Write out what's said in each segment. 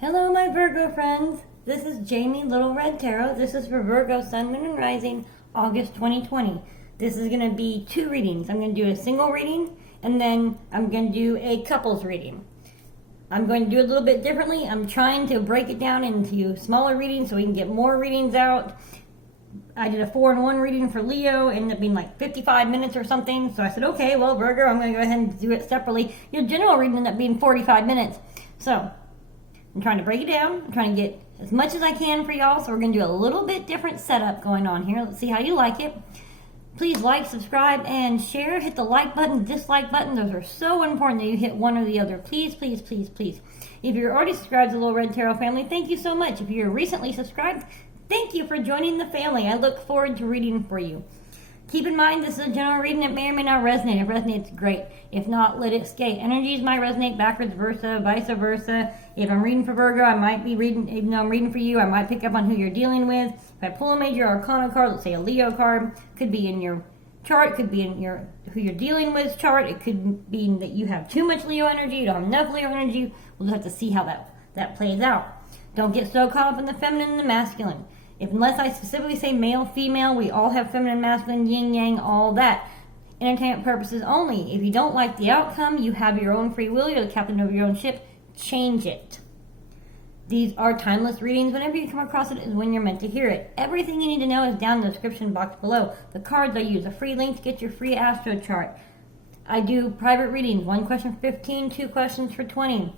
Hello, my Virgo friends. This is Jamie, Little Red Tarot. This is for Virgo, Sun, Moon, and Rising, August 2020. This is going to be two readings. I'm going to do a single reading, and then I'm going to do a couples reading. I'm going to do it a little bit differently. I'm trying to break it down into smaller readings so we can get more readings out. I did a 4-in-1 reading for Leo, ended up being like 55 minutes or something. So I said, okay, well, Virgo, I'm going to go ahead and do it separately. Your general reading ended up being 45 minutes. So I'm trying to break it down. I'm trying to get as much as I can for y'all. So we're going to do a little bit different setup going on here. Let's see how you like it. Please like, subscribe, and share. Hit the like button, dislike button. Those are so important that you hit one or the other. Please, please, please, please. If you're already subscribed to the Little Red Tarot family, thank you so much. If you're recently subscribed, thank you for joining the family. I look forward to reading for you. Keep in mind, this is a general reading that may or may not resonate. If it resonates, great. If not, let it skate. Energies might resonate backwards, versa, vice versa. If I'm reading for Virgo, I might be reading, even though I'm reading for you, I might pick up on who you're dealing with. If I pull a major arcana card, let's say a Leo card, could be in your chart, could be in your who you're dealing with chart. It could be that you have too much Leo energy, you don't have enough Leo energy. We'll just have to see how that plays out. Don't get so caught up in the feminine and the masculine. Unless I specifically say male, female, we all have feminine, masculine, yin, yang, all that. Entertainment purposes only. If you don't like the outcome, you have your own free will. You're the captain of your own ship. Change it. These are timeless readings. Whenever you come across it is when you're meant to hear it. Everything you need to know is down in the description box below. The cards I use, a free link to get your free astro chart. I do private readings. 1 question for 15, 2 questions for 20.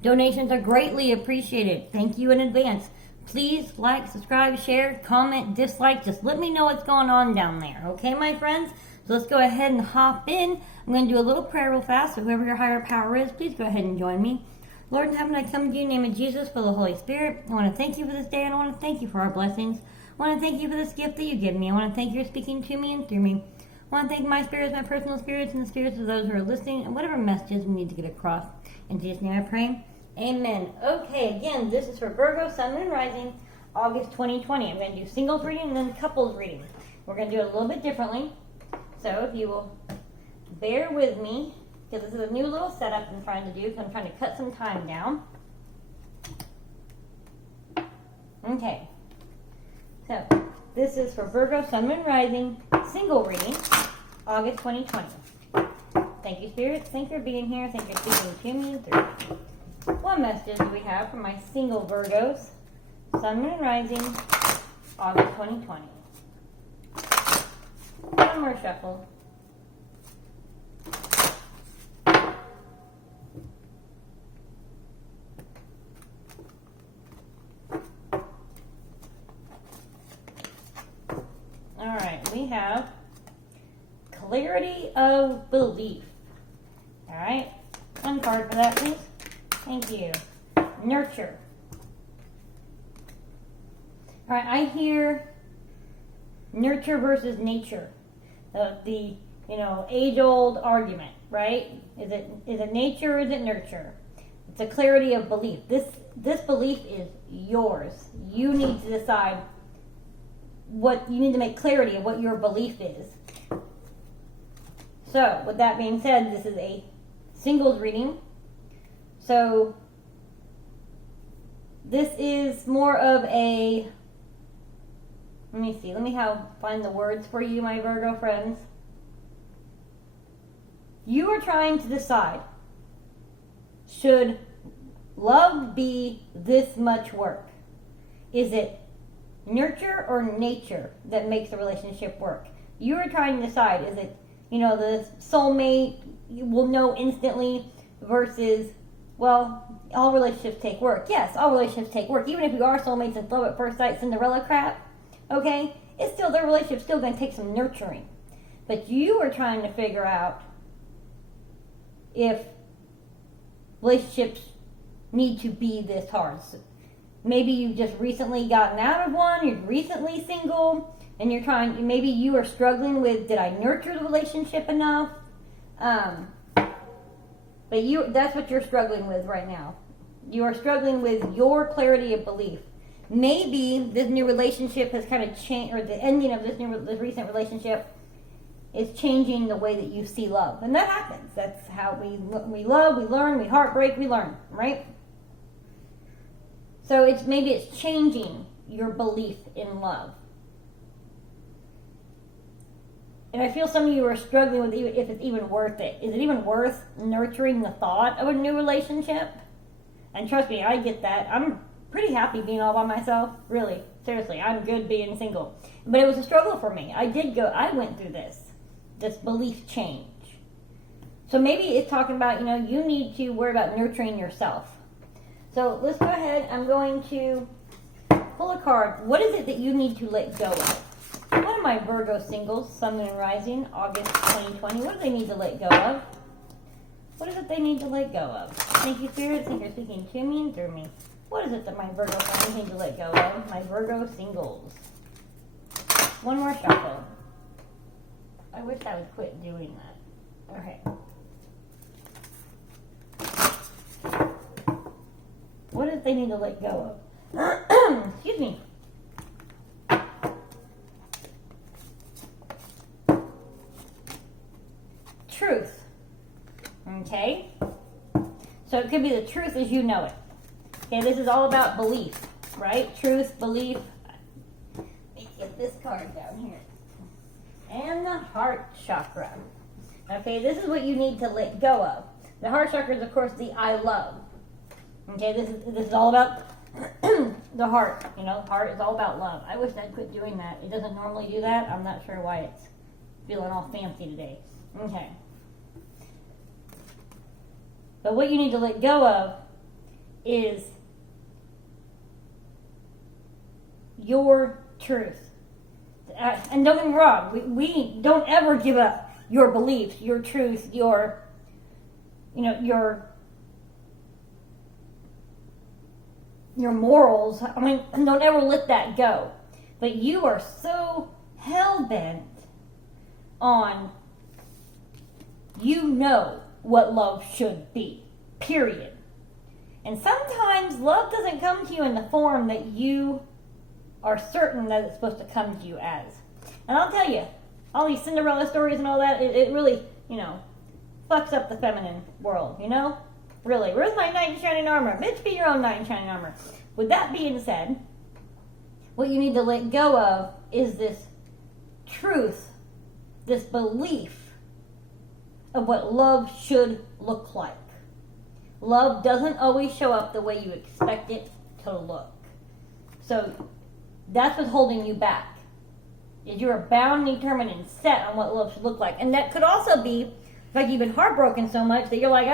Donations are greatly appreciated. Thank you in advance. Please like, subscribe, share, comment, dislike. Just let me know what's going on down there. Okay, my friends? So let's go ahead and hop in. I'm going to do a little prayer real fast. So whoever your higher power is, please go ahead and join me. Lord in heaven, I come to you in the name of Jesus for the Holy Spirit. I want to thank you for this day, and I want to thank you for our blessings. I want to thank you for this gift that you give me. I want to thank you for speaking to me and through me. I want to thank my spirits, my personal spirits, and the spirits of those who are listening, and whatever messages we need to get across. In Jesus' name I pray. Amen. Okay, again, this is for Virgo, Sun, Moon, Rising, August 2020. I'm going to do singles reading and then couples reading. We're going to do it a little bit differently. So if you will bear with me, because this is a new little setup I'm trying to do, because I'm trying to cut some time down. Okay. So this is for Virgo, Sun, Moon, Rising, single reading, August 2020. Thank you, spirits. Thank you for being here. Thank you for speaking to me and through. What messages do we have for my single Virgos, Sun, Moon, Rising, August 2020? One more shuffle. Alright, we have clarity of belief. Alright, one card for that, please. Thank you. Nurture. All right, I hear nurture versus nature. The age-old argument, right? Is it nature or is it nurture? It's a clarity of belief. This belief is yours. You need to decide you need to make clarity of what your belief is. So, with that being said, this is a singles reading. So, this is more of a, let me find the words for you, my Virgo friends. You are trying to decide, should love be this much work? Is it nurture or nature that makes the relationship work? You are trying to decide, is it, the soulmate you will know instantly versus, well, all relationships take work. Yes, all relationships take work. Even if you are soulmates and love at first sight, Cinderella crap, okay? Their relationship's still going to take some nurturing. But you are trying to figure out if relationships need to be this hard. So maybe you've just recently gotten out of one, you're recently single, and maybe you are struggling with, did I nurture the relationship enough? But that's what you're struggling with right now. You are struggling with your clarity of belief. Maybe this new relationship has kind of changed, or the ending of this recent relationship is changing the way that you see love. And that happens. That's how we love, we learn, we heartbreak, we learn, right? So maybe it's changing your belief in love. And I feel some of you are struggling with if it's even worth it. Is it even worth nurturing the thought of a new relationship? And trust me, I get that. I'm pretty happy being all by myself. Really, seriously, I'm good being single. But it was a struggle for me. I went through this belief change. So maybe it's talking about, you need to worry about nurturing yourself. So let's go ahead. I'm going to pull a card. What is it that you need to let go of? One of my Virgo singles, Sun, Moon, and Rising, August 2020. What do they need to let go of? What is it they need to let go of? Thank you, Spirit. Thank you for speaking to me and through me. What is it that my Virgo friends need to let go of? My Virgo singles. One more shuffle. I wish I would quit doing that. Okay. What is it they need to let go of? Excuse me. Truth. Okay? So it could be the truth as you know it. Okay, this is all about belief, right? Truth, belief. Let me get this card down here. And the heart chakra. Okay, this is what you need to let go of. The heart chakra is, of course, the I love. Okay, this is all about the heart. Heart is all about love. I wish I'd quit doing that. It doesn't normally do that. I'm not sure why it's feeling all fancy today. Okay. But what you need to let go of is your truth. And don't get me wrong, we don't ever give up your beliefs, your truth, your morals. I mean, don't ever let that go. But you are so hell-bent on what love should be, period. And sometimes love doesn't come to you in the form that you are certain that it's supposed to come to you as. And I'll tell you, all these Cinderella stories and all that, it really, fucks up the feminine world, Really. Where's my knight in shining armor? Bitch, be your own knight in shining armor. With that being said, what you need to let go of is this truth, this belief of what love should look like. Love doesn't always show up the way you expect it to look. So that's what's holding you back. Is you're bound, determined, and set on what love should look like. And that could also be like you've been heartbroken so much that you're like,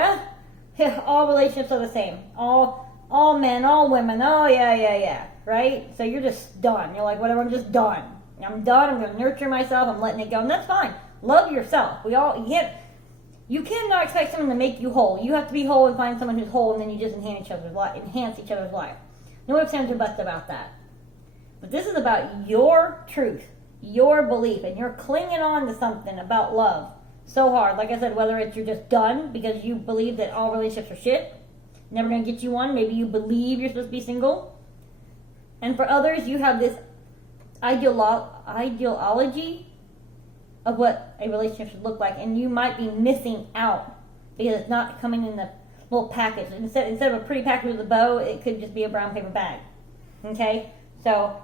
all relationships are the same. All men, all women, oh yeah, right? So you're just done. You're like, whatever, I'm just done. I'm done, I'm going to nurture myself, I'm letting it go. And that's fine. Love yourself. You cannot expect someone to make you whole. You have to be whole and find someone who's whole, and then you just enhance each other's life. No ifs, ands, or buts about that. But this is about your truth, your belief, and you're clinging on to something about love so hard. Like I said, whether it's you're just done because you believe that all relationships are shit, never going to get you one. Maybe you believe you're supposed to be single. And for others, you have this ideology of what a relationship should look like, and you might be missing out because it's not coming in the little package. Instead of a pretty package with a bow, it could just be a brown paper bag. Okay? So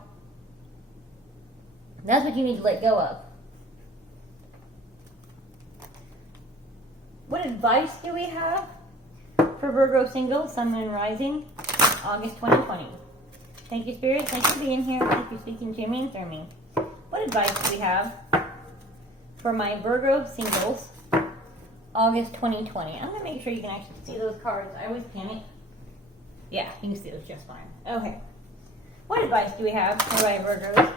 that's what you need to let go of. What advice do we have for Virgo single, Sun, Moon, Rising, August 2020? Thank you, Spirit. Thank you for being here. Thank you for speaking to me and through me. What advice do we have for my Virgo singles, August 2020? I'm going to make sure you can actually see those cards. I always panic. Yeah, you can see those just fine. Okay. What advice do we have for my Virgos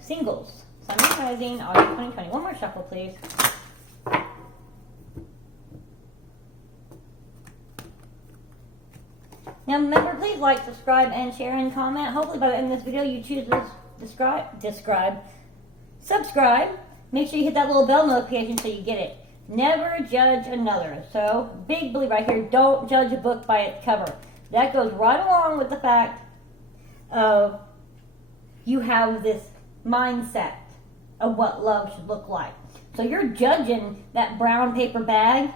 singles, Sun, Moon, Rising, August 2020? One more shuffle, please. Now remember, please like, subscribe, and share, and comment. Hopefully by the end of this video you choose to subscribe. Make sure you hit that little bell notification so you get it. Never judge another. So, big believer right here, don't judge a book by its cover. That goes right along with the fact of you have this mindset of what love should look like. So you're judging that brown paper bag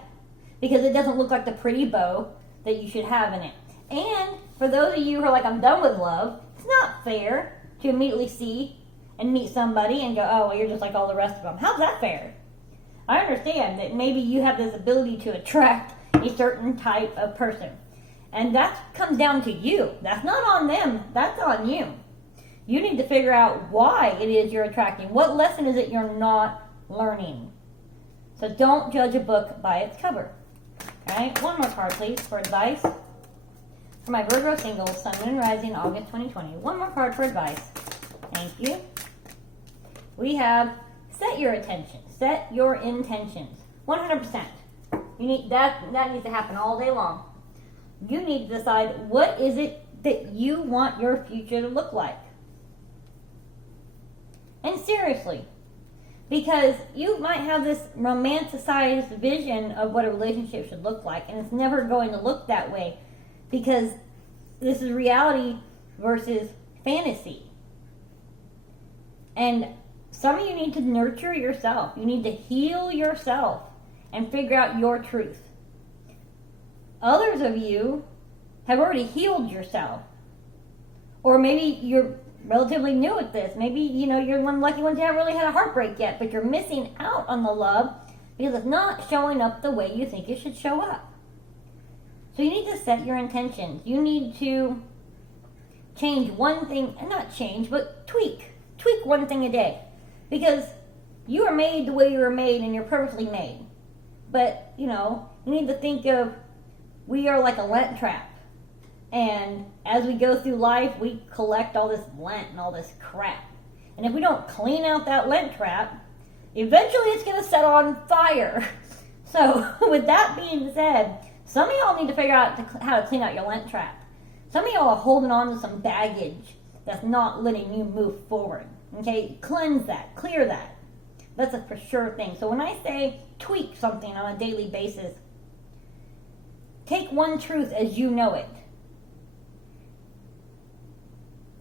because it doesn't look like the pretty bow that you should have in it. And for those of you who are like, I'm done with love, it's not fair to immediately see and meet somebody and go, oh, well, you're just like all the rest of them. How's that fair? I understand that maybe you have this ability to attract a certain type of person. And that comes down to you. That's not on them. That's on you. You need to figure out why it is you're attracting. What lesson is it you're not learning? So don't judge a book by its cover. Alright, one more card please for advice. For my Virgo singles, Sun, Moon, and Rising, August 2020. One more card for advice. Thank you. We have set your attention. Set your intentions. 100%. You need that needs to happen all day long. You need to decide what is it that you want your future to look like. And seriously, because you might have this romanticized vision of what a relationship should look like, and it's never going to look that way because this is reality versus fantasy. And some of you need to nurture yourself. You need to heal yourself and figure out your truth. Others of you have already healed yourself. Or maybe you're relatively new at this. Maybe, you're one of the lucky ones who haven't really had a heartbreak yet, but you're missing out on the love because it's not showing up the way you think it should show up. So you need to set your intentions. You need to change one thing, and not change, but tweak one thing a day. Because you are made the way you were made and you're perfectly made. But, you need to think of, we are like a lint trap. And as we go through life, we collect all this lint and all this crap. And if we don't clean out that lint trap, eventually it's going to set on fire. So, with that being said, some of y'all need to figure out how to clean out your lint trap. Some of y'all are holding on to some baggage that's not letting you move forward. Okay? Cleanse that. Clear that. That's a for sure thing. So when I say tweak something on a daily basis, take one truth as you know it.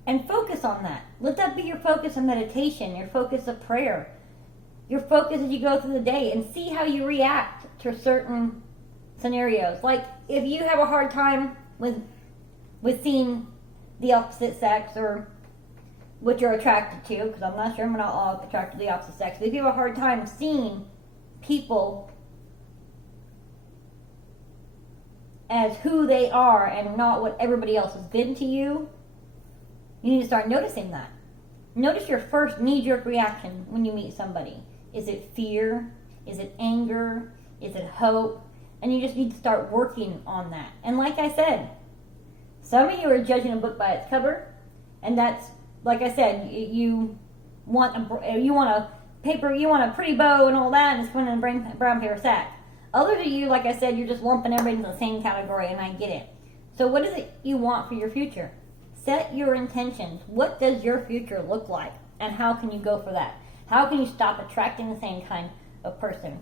And focus on that. Let that be your focus of meditation, your focus of prayer, your focus as you go through the day, and see how you react to certain scenarios. Like if you have a hard time with seeing the opposite sex or what you're attracted to, because I'm not sure we're not all attracted to the opposite sex, but if you have a hard time seeing people as who they are and not what everybody else has been to you, you need to start noticing that. Notice your first knee-jerk reaction when you meet somebody. Is it fear? Is it anger? Is it hope? And you just need to start working on that. And like I said, some of you are judging a book by its cover, and that's, like I said, you want a pretty bow and all that, and it's going in a brown paper sack. Others of you, like I said, you're just lumping everybody into the same category, and I get it. So what is it you want for your future? Set your intentions. What does your future look like? And how can you go for that? How can you stop attracting the same kind of person?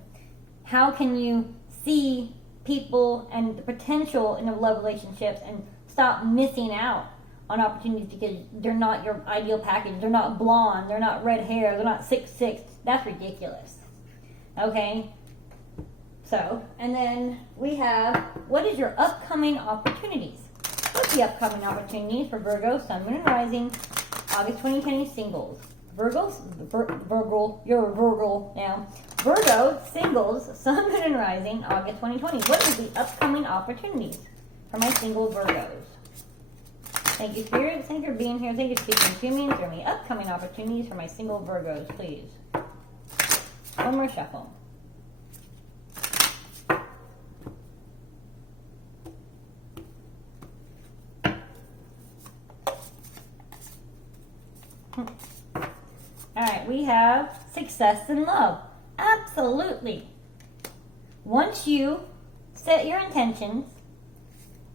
How can you see people and the potential in love relationships and stop missing out on opportunities because they're not your ideal package? They're not blonde. They're not red hair. They're not 6'6". That's ridiculous. Okay? So, and then we have, what is your upcoming opportunities? What's the upcoming opportunities for Virgo, Sun, Moon, and Rising, August 2020 singles? You're a Virgo now. Virgo, singles, Sun, Moon, and Rising, August 2020. What is the upcoming opportunities for my single Virgos? Thank you, Spirit. Thank you for being here. Thank you for speaking to me. There are any upcoming opportunities for my single Virgos, please. One more shuffle. Alright, we have success in love. Absolutely. Once you set your intentions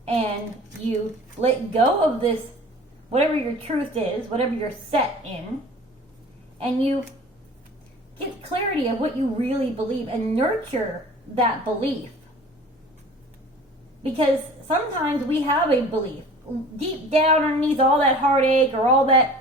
and you let go of this, whatever your truth is, whatever you're set in, and you get clarity of what you really believe and nurture that belief. Because sometimes we have a belief deep down underneath all that heartache or all that,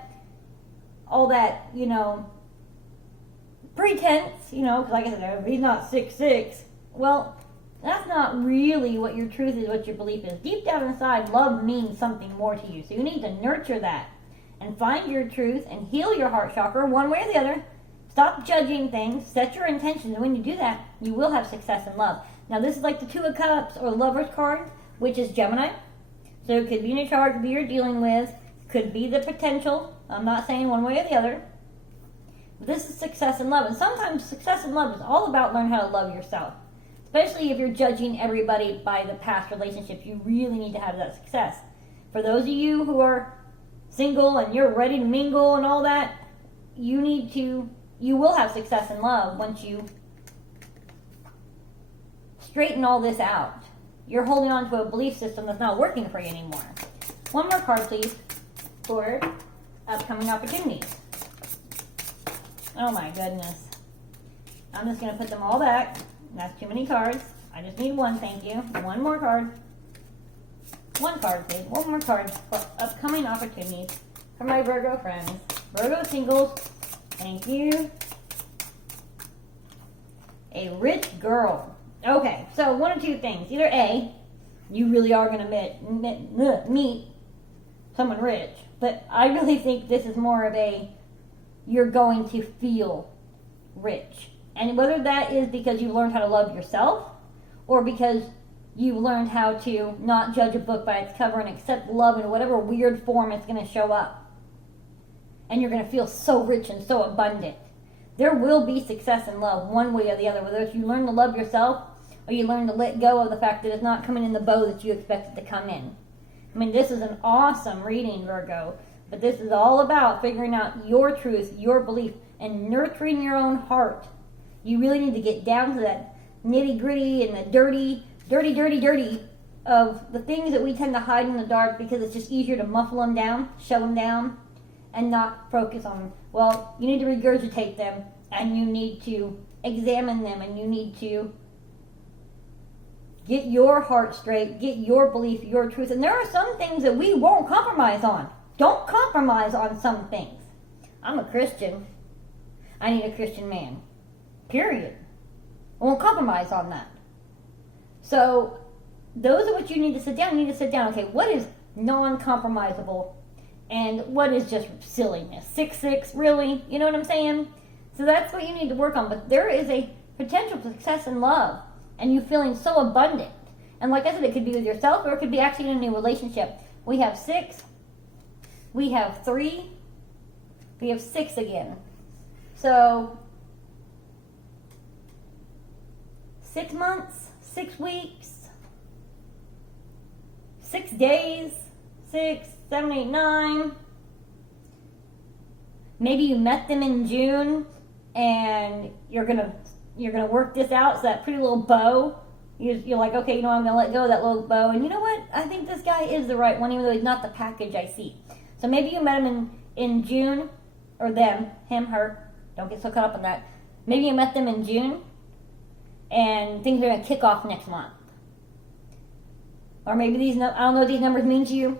pretense, because like I said, he's not 6'6". Well, That's not really what your truth is, what your belief is. Deep down inside, love means something more to you. So you need to nurture that and find your truth and heal your heart chakra one way or the other. Stop judging things. Set your intentions. And when you do that, you will have success in love. Now, this is like the Two of Cups or Lover's card, which is Gemini. So it could be in your chart, could be you're dealing with, could be the potential. I'm not saying one way or the other. But this is success in love. And sometimes success in love is all about learning how to love yourself. Especially if you're judging everybody by the past relationships. You really need to have that success. For those of you who are single and you're ready to mingle and all that, you will have success in love once you straighten all this out. You're holding on to a belief system that's not working for you anymore. One more card, please, for upcoming opportunities. Oh my goodness. I'm just going to put them all back. That's too many cards. I just need one, thank you. One more card. One card, please. One more card for upcoming opportunities for my Virgo friends. Virgo singles, thank you. A rich girl. Okay, so one of two things. Either A, you really are going to meet someone rich. But I really think this is more of a, you're going to feel rich. And whether that is because you learned how to love yourself, or because you learned how to not judge a book by its cover and accept love in whatever weird form it's going to show up. And you're going to feel so rich and so abundant. There will be success in love one way or the other, whether it's you learn to love yourself or you learn to let go of the fact that it's not coming in the bow that you expect it to come in. I mean, this is an awesome reading, Virgo, but this is all about figuring out your truth, your belief, and nurturing your own heart. You really need to get down to that nitty-gritty and the dirty of the things that we tend to hide in the dark because it's just easier to muffle them down, shove them down, and not focus on them. Well, you need to regurgitate them, and you need to examine them, and you need to get your heart straight, get your belief, your truth. And there are some things that we won't compromise on. Don't compromise on some things. I'm a Christian. I need a Christian man. Period. I won't compromise on that. So, those are what you need to sit down. You need to sit down, okay, what is non-compromisable and what is just silliness? 6-6, really? You know what I'm saying? So that's what you need to work on. But there is a potential success in love and you feeling so abundant. And like I said, it could be with yourself or it could be actually in a new relationship. We have 6. We have 3. We have 6 again. So, 6 months, 6 weeks, 6 days, 6, 7, 8, 9. Maybe you met them in June and you're gonna work this out. So that pretty little bow, you're like, okay, you know, I'm gonna let go of that little bow. And you know what? I think this guy is the right one, even though he's not the package I see. So maybe you met him in June, or them, him, her. Don't get so caught up in that. Maybe you met them in June. And things are going to kick off next month. Or maybe I don't know what these numbers mean to you,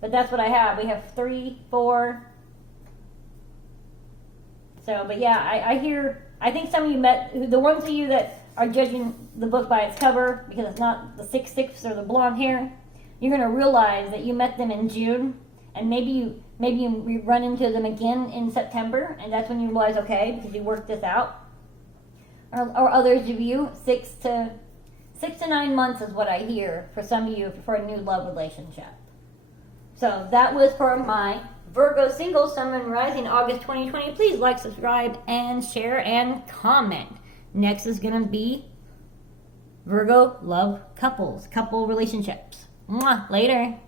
but that's what I have. We have 3, 4. So, but yeah, I think some of you met, the ones of you that are judging the book by its cover, because it's not the 6-6 or the blonde hair, you're going to realize that you met them in June, and maybe you run into them again in September, and that's when you realize, okay, because you worked this out. Or others of you, 6 to 9 months is what I hear for some of you for a new love relationship. So that was for my Virgo single, Sun, Moon, Rising, August 2020. Please like, subscribe, and share, and comment. Next is going to be Virgo love couples, couple relationships. Mwah, later.